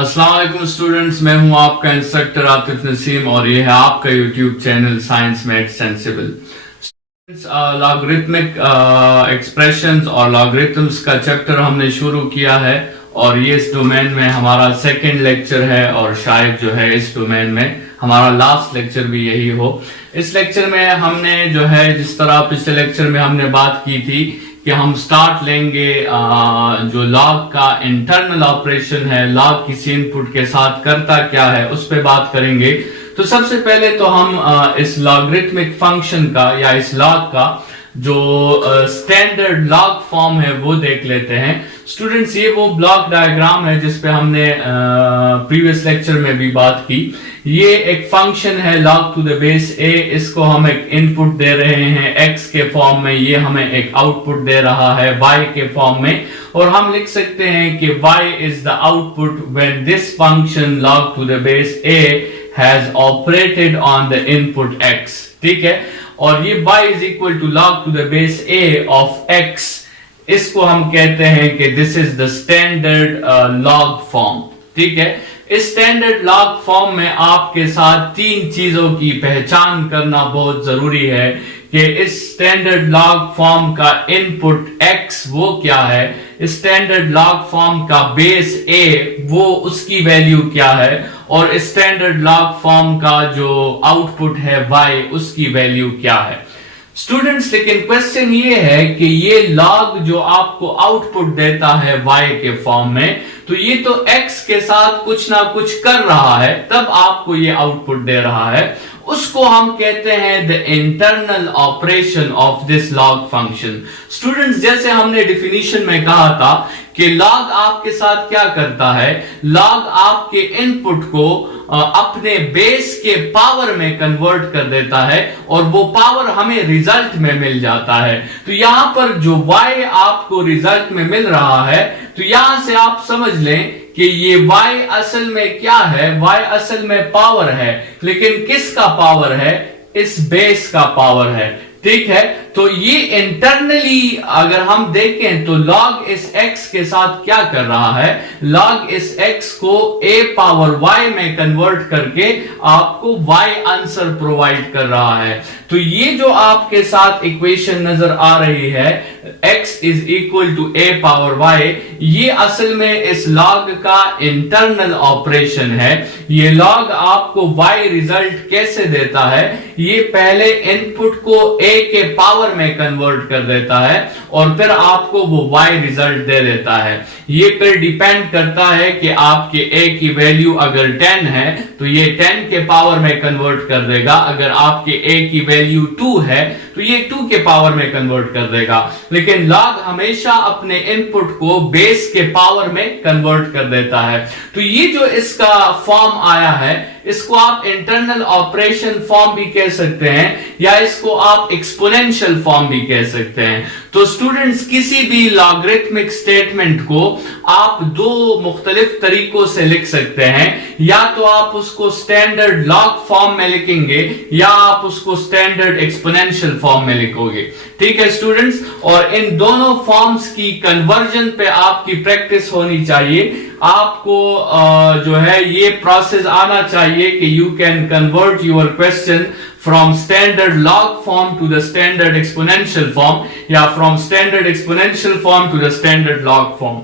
अस्सलाम वालेकुम स्टूडेंट्स, मैं हूं आपका इंस्ट्रक्टर आतिफ नसीम और ये है आपका YouTube channel science math sensible. Logarithmic expressions और लॉगरिथम्स का चैप्टर हमने शुरू किया है और ये इस डोमेन में हमारा सेकंड लेक्चर है और शायद जो है इस डोमेन में हमारा लास्ट लेक्चर भी यही हो। इस लेक्चर में हमने जो है जिस तरह पिछले लेक्चर में हमने बात की थी कि हम स्टार्ट लेंगे जो लॉग का इंटरनल ऑपरेशन है, लॉग किसी इनपुट के साथ करता क्या है उस पे बात करेंगे। तो सबसे पहले तो हम इस लॉगरिथमिक फंक्शन का या इस लॉग का जो स्टैंडर्ड लॉग फॉर्म है वो देख लेते हैं। स्टूडेंट्स, ये वो ब्लॉक डायग्राम है जिसपे हमने प्रीवियस लेक्चर में भी बात की। ये एक फंक्शन है log to the base a, इसको हम एक इनपुट दे रहे हैं x के फॉर्म में, ये हमें एक आउटपुट दे रहा है y के फॉर्म में, और हम लिख सकते हैं कि y is the output when this function log to the base a has operated on the input x। ठीक है, और ये y is equal to log to the base a of x, इसको हम कहते हैं कि this is the standard log form. ठीक है, इस स्टैंडर्ड लॉग फॉर्म में आपके साथ तीन चीजों की पहचान करना बहुत जरूरी है कि इस स्टैंडर्ड लॉग फॉर्म का इनपुट x वो क्या है, स्टैंडर्ड लॉग फॉर्म का बेस a वो उसकी वैल्यू क्या है, और स्टैंडर्ड लॉग फॉर्म का जो आउटपुट है y उसकी वैल्यू क्या है। स्टूडेंट्स, लेकिन क्वेश्चन ये है कि ये लॉग जो आपको आउटपुट देता है y के फॉर्म में, तो ये तो x के साथ कुछ ना कुछ कर रहा है तब आपको ये आउटपुट दे रहा है, उसको हम कहते हैं the internal operation of this log function. Students, जैसे हमने डिफिनीशन में कहा था कि लॉग आपके साथ क्या करता है, लॉग आपके इनपुट को अपने बेस के पावर में कन्वर्ट कर देता है और वो पावर हमें रिजल्ट में मिल जाता है। तो यहां पर जो y आपको रिजल्ट में मिल रहा है, तो यहां से आप समझ लें कि ये y असल में क्या है, y असल में पावर है, लेकिन किसका पावर है, इस बेस का पावर है। ठीक है, तो ये इंटरनली अगर हम देखें तो log इस x के साथ क्या कर रहा है, log इस x को a पावर y में कन्वर्ट करके आपको y आंसर प्रोवाइड कर रहा है। तो ये जो आपके साथ इक्वेशन नजर आ रही है x is equal to a power y, ये असल में इस log का इंटरनल ऑपरेशन है। ये log आपको y रिजल्ट कैसे देता है, ये पहले इनपुट को a के पावर में कन्वर्ट कर देता है और फिर आपको वो y रिजल्ट दे देता है। ये फिर डिपेंड करता है कि आपके a की वैल्यू अगर 10 है तो ये 10 के पावर में कन्वर्ट कर देगा, अगर आपके a की वैल्यू 2 है तो ये 2 के पावर में कन्वर्ट कर देगा, लेकिन log हमेशा अपने इनपुट को बेस के पावर में कन्वर्ट कर देता है। तो ये जो इसका फॉर्म आया है, इसको आप इंटरनल ऑपरेशन फॉर्म भी कह सकते हैं या इसको आप एक्सपोनेंशियल फॉर्म भी कह सकते हैं। तो स्टूडेंट्स, किसी भी लॉगरिथमिक स्टेटमेंट को आप दो मुख्तलिफ तरीकों से लिख सकते हैं, या तो आप उसको स्टैंडर्ड लॉग फॉर्म में लिखेंगे या आप उसको स्टैंडर्ड एक्सपोनेंशियल फॉर्म में लिखोगे। ठीक है स्टूडेंट्स, और इन दोनों फॉर्म्स की कन्वर्जन पे आपकी प्रैक्टिस होनी चाहिए। आपको जो है ये प्रोसेस आना चाहिए कि you can convert your question from standard log form to the standard exponential form या from standard exponential form to the standard log form.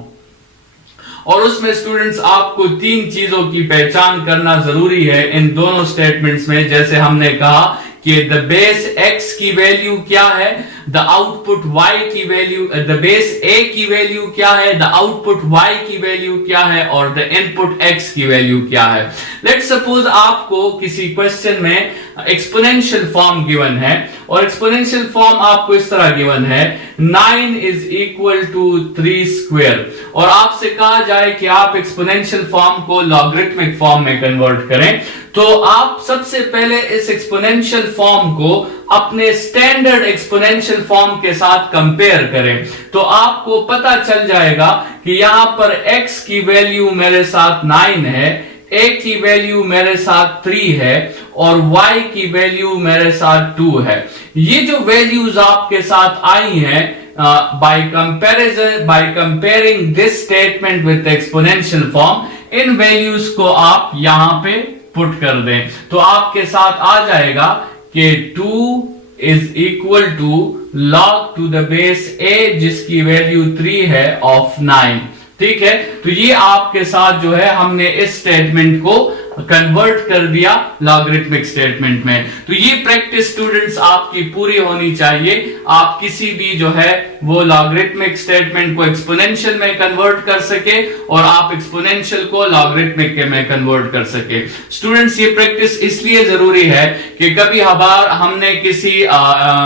और उसमें स्टूडेंट्स आपको तीन चीजों की पहचान करना जरूरी है इन दोनों स्टेटमेंट्स में। जैसे हमने कहा कि द बेस x की वैल्यू क्या है, द आउटपुट y की वैल्यू, द बेस a की वैल्यू क्या है, द आउटपुट y की वैल्यू क्या है, और द इनपुट x की वैल्यू क्या है। लेट्स सपोज आपको किसी क्वेश्चन में एक्सपोनेंशियल फॉर्म गिवन है और एक्सपोनेंशियल फॉर्म आपको इस तरह गिवन है 9 इज इक्वल टू 3 स्क्वायर, और आपसे कहा जाए कि आप एक्सपोनेंशियल फॉर्म को लॉगरिथमिक फॉर्म में कन्वर्ट करें, तो आप सबसे पहले इस एक्सपोनेंशियल फॉर्म को अपने स्टैंडर्ड एक्सपोनेंशियल फॉर्म के साथ कंपेयर करें, तो आपको पता चल जाएगा कि यहां पर x की वैल्यू मेरे साथ 9 है, a की वैल्यू मेरे साथ 3 है और y की वैल्यू मेरे साथ 2 है। ये जो वैल्यूज आपके साथ आई हैं by comparing this statement with the exponential form, in values को आप यहां पे पुट कर दें तो आपके साथ आ जाएगा कि 2 is equal to log to the base a जिसकी वैल्यू 3 है ऑफ 9। ठीक है, तो ये आपके साथ जो है हमने इस स्टेटमेंट को कन्वर्ट कर दिया लॉगरिथमिक स्टेटमेंट में। तो ये प्रैक्टिस स्टूडेंट्स आपकी पूरी होनी चाहिए। आप किसी भी जो है वो लॉगरिथमिक स्टेटमेंट को एक्सपोनेंशियल में कन्वर्ट कर सके और आप एक्सपोनेंशियल को लॉगरिथमिक में कन्वर्ट कर सके। स्टूडेंट्स ये प्रैक्टिस इसलिए जरूरी है कि कभी हमने किसी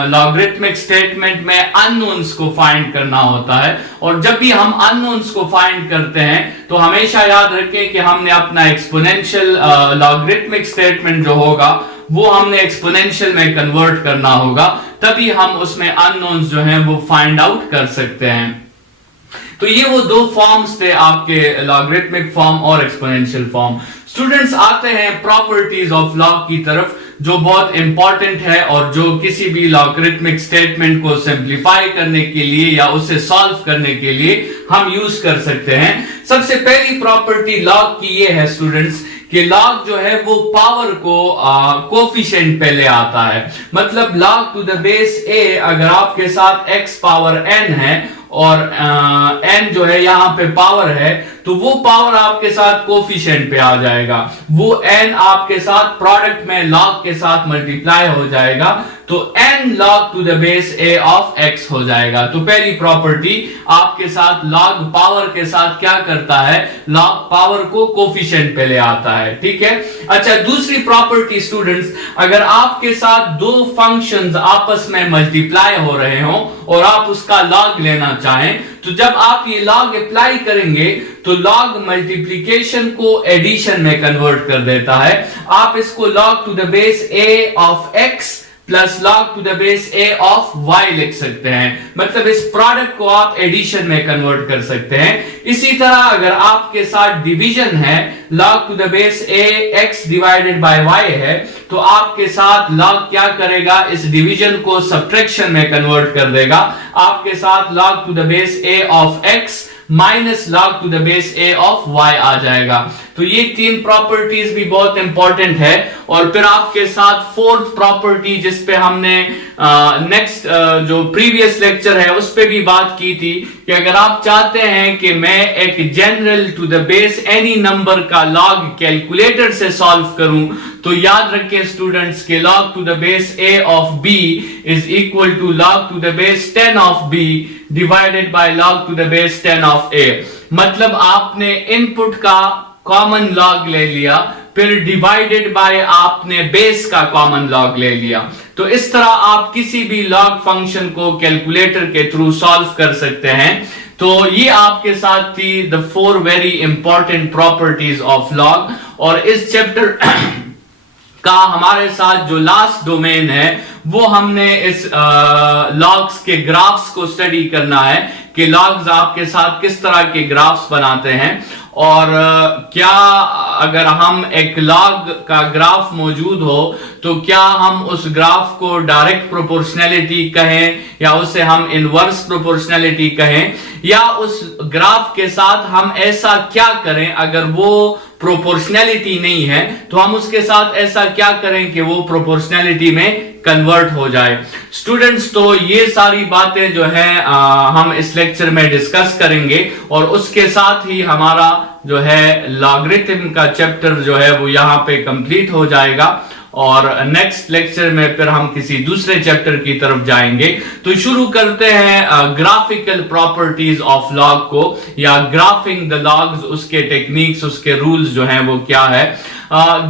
लॉगरिथमिक स्टेटमेंट में अननोन्स को फाइंड करना होता है और जब भी हम अननोन्स को फाइंड करते हैं तो हमेशा याद रखें कि हमने अपना एक्सपोनेंशियल लॉगरिथमिक स्टेटमेंट जो होगा वो हमने एक्सपोनेंशियल में कन्वर्ट करना होगा, तभी हम उसमें अननोन्स जो हैं वो फाइंड आउट कर सकते हैं। तो ये वो दो फॉर्म्स थे आपके लॉगरिथमिक फॉर्म और एक्सपोनेंशियल फॉर्म। स्टूडेंट्स आते हैं प्रॉपर्टीज ऑफ लॉग की तरफ जो बहुत इंपॉर्टेंट है और जो किसी भी लॉगरिथमिक स्टेटमेंट को सिंप्लीफाई करने के लिए या उसे सॉल्व करने के लिए हम यूज कर सकते हैं। सबसे पहली प्रॉपर्टी लॉग की ये है स्टूडेंट्स कि लॉग जो है वो पावर को कोफिशिएंट पे ले आता है। मतलब log to the base a अगर आपके साथ x पावर n है और n जो है यहां पे पावर है तो वो पावर आपके साथ कोफिशिएंट पे आ जाएगा। वो n आपके साथ प्रोडक्ट में log के साथ मल्टीप्लाई हो जाएगा तो n log to the base a of x हो जाएगा। तो पहली प्रॉपर्टी आपके साथ log पावर के साथ क्या करता है, log पावर को कोफिशिएंट पे ले आता है। ठीक है, अच्छा दूसरी प्रॉपर्टी स्टूडेंट्स, अगर आपके साथ दो फंक्शंस आपस में मल्टीप्लाई हो रहे हो और आप उसका log लेना चाहें तो जब आप ये log अप्लाई करेंगे तो log मल्टीप्लिकेशन को एडिशन में कन्वर्ट कर देता है। आप इसको log to the base a of x plus log to the base a of y लिख सकते हैं। मतलब इस प्रोडक्ट को आप एडिशन में कन्वर्ट कर सकते हैं। इसी तरह अगर आपके साथ डिवीजन है log to the base a x divided by y है तो आपके साथ log क्या करेगा, इस डिवीजन को सब्ट्रैक्शन में कन्वर्ट कर देगा। आपके साथ log to the base a of x minus log to the base a of y आ जाएगा। तो ये तीन प्रॉपर्टीज भी बहुत इंपॉर्टेंट है। और फिर आपके साथ फोर्थ प्रॉपर्टी जिस पे हमने नेक्स्ट जो प्रीवियस लेक्चर है उस पे भी बात की थी कि अगर आप चाहते हैं कि मैं एक general to the base any number का log कैलकुलेटर से सॉल्व करूं तो याद रखें स्टूडेंट्स के log to the base a ऑफ b is equal to log to the base 10 of b divided by log to the base 10 of a। मतलब आपने इनपुट का कॉमन log ले लिया फिर डिवाइडेड बाय आपने बेस का कॉमन log ले लिया। तो इस तरह आप किसी भी log फंक्शन को कैलकुलेटर के थ्रू सॉल्व कर सकते हैं। तो ये आपके साथ थी the 4 very important properties of log। और इस चैप्टर का हमारे साथ जो लास्ट डोमेन है वो हमने इस लॉग्स के ग्राफ्स को स्टडी करना है कि लॉग्स आपके साथ किस तरह के ग्राफ्स बनाते हैं और क्या अगर हम एक लॉग का ग्राफ मौजूद हो तो क्या हम उस ग्राफ को डायरेक्ट प्रोपोर्शनैलिटी कहें या उसे हम इनवर्स प्रोपोर्शनैलिटी कहें या उस ग्राफ के साथ हम ऐसा क्या करें अगर वो प्रोपोर्शनैलिटी नहीं है तो हम उसके साथ ऐसा क्या करें कि वो प्रोपोर्शनैलिटी में कन्वर्ट हो जाए। स्टूडेंट्स तो ये सारी बातें जो है हम इस लेक्चर में डिस्कस करेंगे और उसके साथ ही हमारा जो है लॉगरिथम का चैप्टर जो है वो यहाँ पे कंप्लीट हो जाएगा और नेक्स्ट लेक्चर में फिर हम किसी दूसरे चैप्टर की तरफ जाएंगे। तो शुरू करते हैं ग्राफिकल प्रॉपर्टीज ऑफ लॉग को या ग्राफिंग द लॉग्स, उसके टेक्निक्स, उसके रूल्स जो हैं वो क्या है।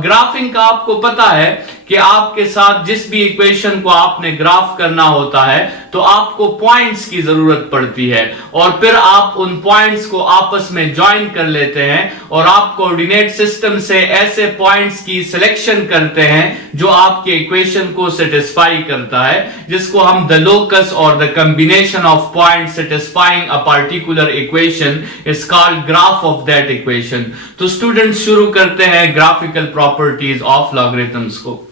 ग्राफिंग का आपको पता है कि आपके साथ जिस भी इक्वेशन को आपने ग्राफ करना होता है तो आपको पॉइंट्स की जरूरत पड़ती है और फिर आप उन पॉइंट्स को आपस में ज्वाइन कर लेते हैं और आप कोऑर्डिनेट सिस्टम से ऐसे पॉइंट्स की सिलेक्शन करते हैं जो आपके इक्वेशन को सेटिस्फाई करता है, जिसको हम द लोकस और the combination of points satisfying a particular equation is called graph of that equation. तो स्टूडेंट्स शुरू करते हैं ग्राफिकल प्रॉपर्टीज ऑफ लॉगरिथम्स को।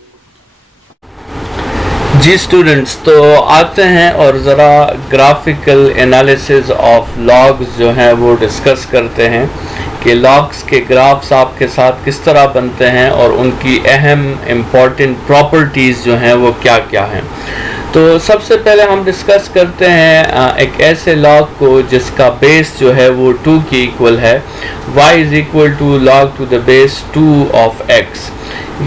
जी स्टूडेंट्स, तो आते हैं और ज़रा ग्राफिकल एनालिसिस ऑफ लॉग्स जो हैं वो डिस्कस करते हैं कि लॉग्स के ग्राफ्स आपके साथ किस तरह बनते हैं और उनकी अहम इम्पॉर्टेंट प्रॉपर्टीज़ जो हैं वो क्या क्या हैं। तो सबसे पहले हम डिस्कस करते हैं एक ऐसे लॉग को जिसका बेस जो है वो 2 के इक्वल है, y is equal to log to the base 2 of x।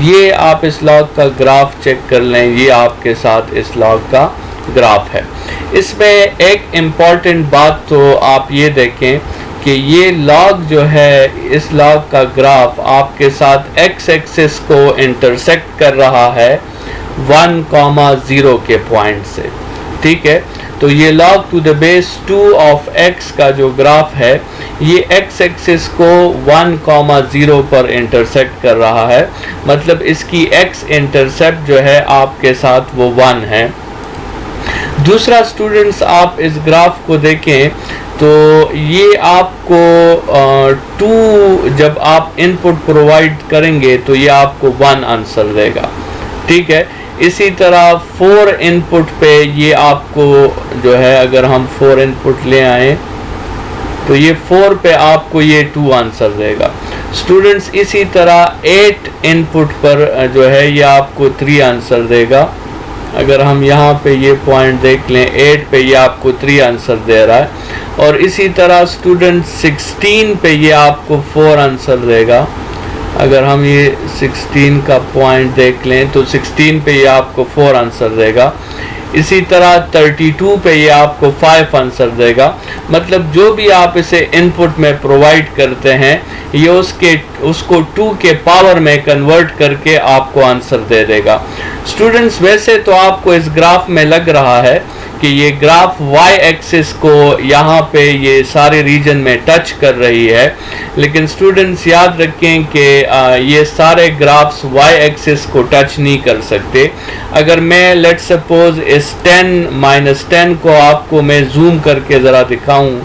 ये आप इस लॉग का ग्राफ चेक कर लें, ये आपके साथ इस लॉग का ग्राफ है। इसमें एक इम्पॉर्टेंट बात तो आप ये देखें कि ये लॉग जो है, इस लॉग का ग्राफ आपके साथ x एक्सिस को इंटरसेक्ट कर रहा है 1,0 के पॉइंट से, ठीक है। तो ये log to the base 2 of x का जो ग्राफ है, ये x एक्सिस को 1,0 पर इंटरसेक्ट कर रहा है, मतलब इसकी x इंटरसेप्ट जो है आपके साथ वो 1 है। दूसरा स्टूडेंट्स, आप इस ग्राफ को देखें तो ये आपको 2 जब आप इनपुट प्रोवाइड करेंगे तो ये आपको 1 आंसर देगा, ठीक है। इसी तरह 4 इनपुट पे ये आपको जो है, अगर हम 4 इनपुट ले आए तो ये 4 पे आपको ये 2 आंसर देगा। स्टूडेंट्स, इसी तरह 8 इनपुट पर जो है ये आपको 3 आंसर देगा। अगर हम यहाँ पे ये पॉइंट देख लें, 8 पे ये आपको 3 आंसर दे रहा है। और इसी तरह स्टूडेंट 16 पे ये आपको 4 आंसर देगा। अगर हम ये 16 का पॉइंट देख लें तो 16 पे ये आपको 4 आंसर देगा। इसी तरह 32 पे ये आपको 5 आंसर देगा। मतलब जो भी आप इसे इनपुट में प्रोवाइड करते हैं, ये उसको 2 के पावर में कन्वर्ट करके आपको आंसर दे देगा। स्टूडेंट्स, वैसे तो आपको इस ग्राफ में लग रहा है कि ये ग्राफ y एक्सिस को यहाँ पे ये सारे रीजन में टच कर रही है, लेकिन स्टूडेंट्स याद रखें कि ये सारे ग्राफ्स y एक्सिस को टच नहीं कर सकते। अगर मैं लेट्स सपोज इस 10 को आपको मैं जूम करके ज़रा दिखाऊं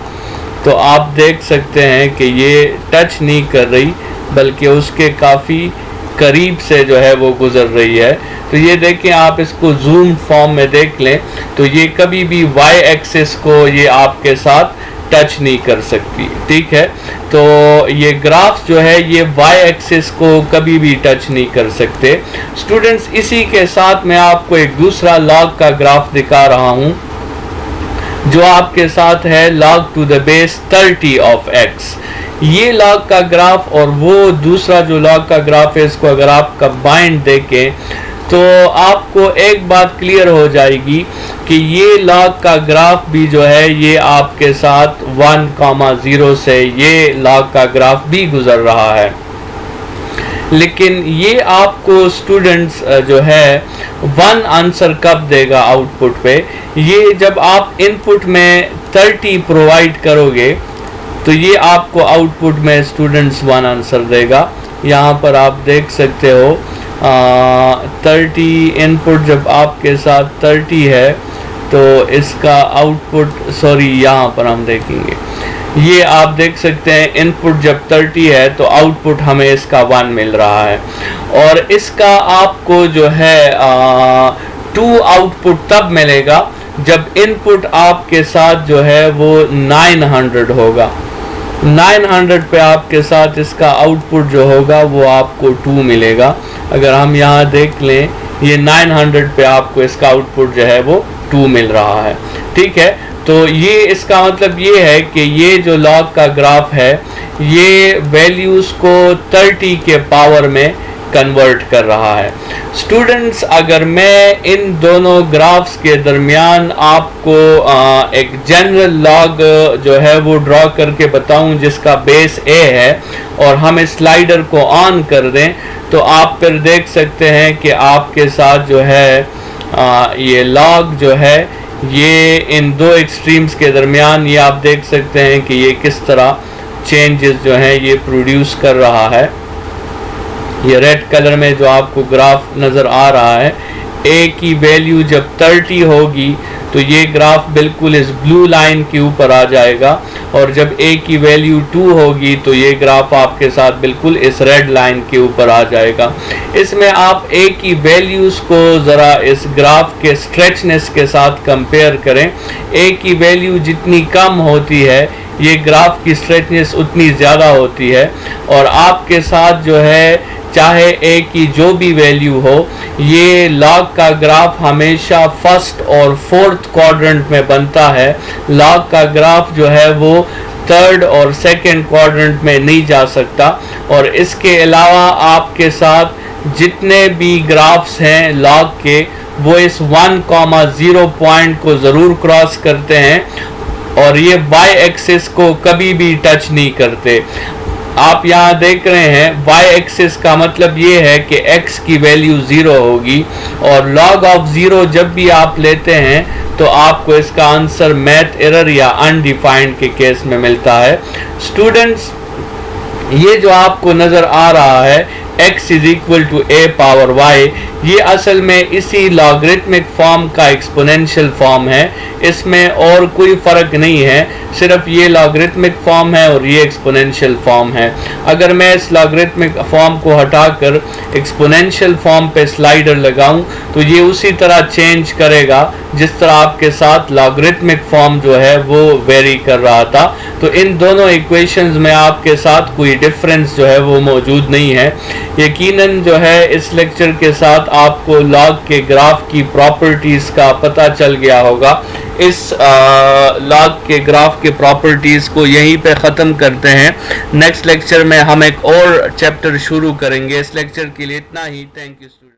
तो आप देख सकते हैं कि ये टच नहीं कर रही, बल्कि उसके काफ़ी करीब से जो है वो गुजर रही है। तो ये देखें, आप इसको जूम फॉर्म में देख लें तो ये कभी भी y एक्सिस को ये आपके साथ टच नहीं कर सकती, ठीक है। तो ये ग्राफ जो है ये y एक्सिस को कभी भी टच नहीं कर सकते। स्टूडेंट्स, इसी के साथ मैं आपको एक दूसरा लॉग का ग्राफ दिखा रहा हूँ जो आपके साथ है log to the base 30 of x। ये लॉग का ग्राफ और वो दूसरा जो लॉग का ग्राफ है, इसको अगर आप कंबाइंड देखें तो आपको एक बात क्लियर हो जाएगी कि ये लॉग का ग्राफ भी जो है ये आपके साथ 1,0 से ये लॉग का ग्राफ भी गुजर रहा है। लेकिन ये आपको स्टूडेंट्स जो है 1 आंसर कब देगा आउटपुट पे? ये जब आप इनपुट में 30 प्रोवाइड करोगे तो ये आपको आउटपुट में स्टूडेंट्स 1 आंसर देगा। यहाँ पर आप देख सकते हो 30 इनपुट जब आपके साथ 30 है तो इसका आउटपुट, सॉरी यहाँ पर हम देखेंगे, ये आप देख सकते हैं इनपुट जब 30 है तो आउटपुट हमें इसका 1 मिल रहा है। और इसका आपको जो है 2 आउटपुट तब मिलेगा जब इनपुट आपके साथ जो है वो 900 होगा। 900 पे आपके साथ इसका आउटपुट जो होगा वो आपको 2 मिलेगा। अगर हम यहाँ देख लें, ये 900 पे आपको इसका आउटपुट जो है वो 2 मिल रहा है, ठीक है। तो ये इसका मतलब ये है कि ये जो लॉग का ग्राफ है ये वैल्यूज़ को 30 के पावर में कन्वर्ट कर रहा है। स्टूडेंट्स, अगर मैं इन दोनों ग्राफ्स के दरमियान आपको एक जनरल लॉग जो है वो ड्रॉ करके बताऊं जिसका बेस a है और हम इस स्लाइडर को ऑन कर दें तो आप फिर देख सकते हैं कि आपके साथ जो है ये लॉग जो है ये इन 2 एक्सट्रीम्स के दरमियान ये आप देख सकते हैं कि ये किस तरह चेंजेस जो हैं ये प्रोड्यूस कर रहा है। ये रेड कलर में जो आपको ग्राफ नज़र आ रहा है, a की वैल्यू जब 30 होगी तो ये ग्राफ बिल्कुल इस ब्लू लाइन के ऊपर आ जाएगा और जब a की वैल्यू 2 होगी तो ये ग्राफ आपके साथ बिल्कुल इस रेड लाइन के ऊपर आ जाएगा। इसमें आप a की वैल्यूज़ को ज़रा इस ग्राफ के स्ट्रेचनेस के साथ कंपेयर करें। a की वैल्यू जितनी कम होती है ये ग्राफ की स्ट्रेचनेस उतनी ज़्यादा होती है, और आपके साथ जो है चाहे a की जो भी वैल्यू हो, ये लॉग का ग्राफ हमेशा फर्स्ट और फोर्थ क्वाड्रेंट में बनता है। लॉग का ग्राफ जो है वो थर्ड और सेकंड क्वाड्रेंट में नहीं जा सकता। और इसके अलावा आपके साथ जितने भी ग्राफ्स हैं लॉग के, वो इस 1,0 पॉइंट को ज़रूर क्रॉस करते हैं और ये y एक्सिस को कभी भी टच नहीं करते। आप यहाँ देख रहे हैं y एक्सिस का मतलब ये है कि x की वैल्यू 0 होगी, और log ऑफ 0 जब भी आप लेते हैं तो आपको इसका आंसर मैथ एरर या अनडिफाइंड के केस में मिलता है। स्टूडेंट्स, ये जो आपको नज़र आ रहा है x is equal to a power y, ये असल में इसी लॉगरिथमिक फॉर्म का एक्सपोनेंशियल फॉर्म है। इसमें और कोई फ़र्क नहीं है, सिर्फ ये लॉगरिथमिक फॉर्म है और ये एक्सपोनेंशियल फॉर्म है। अगर मैं इस लॉगरिथमिक फॉर्म को हटाकर एक्सपोनेंशियल फॉर्म पे स्लाइडर लगाऊं तो ये उसी तरह चेंज करेगा जिस तरह आपके साथ लॉगरिथमिक फॉर्म जो है वो वेरी कर रहा था। तो इन दोनों इक्वेशंस में आपके साथ कोई डिफरेंस जो है वो मौजूद नहीं है। यकीनन जो है इस लेक्चर के साथ आपको लॉग के ग्राफ की प्रॉपर्टीज़ का पता चल गया होगा। इस लॉग के ग्राफ के प्रॉपर्टीज़ को यहीं पे ख़त्म करते हैं। नेक्स्ट लेक्चर में हम एक और चैप्टर शुरू करेंगे। इस लेक्चर के लिए इतना ही। Thank you student.